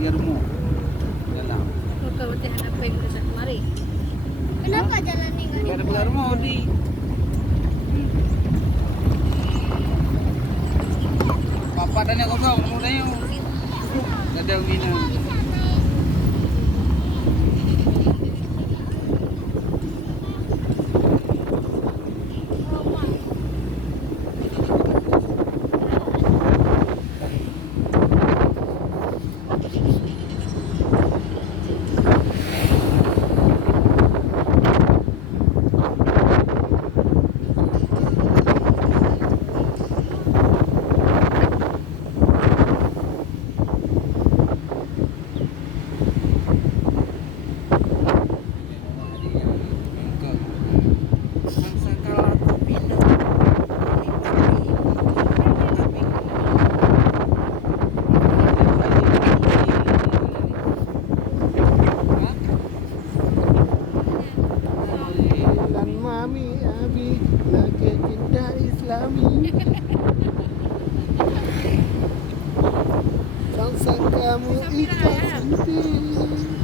lagi rumah. Dalam. Kau kau mesti hendak pergi ke sana mari. Kenapa jalan ni enggak Enggak ada pegang rumah di. Papa tanya kau kau, mau tanya. Enggak ada gini. Dan mami abi lagi cinta Islami. Bangsa kamu ikhlas sendiri.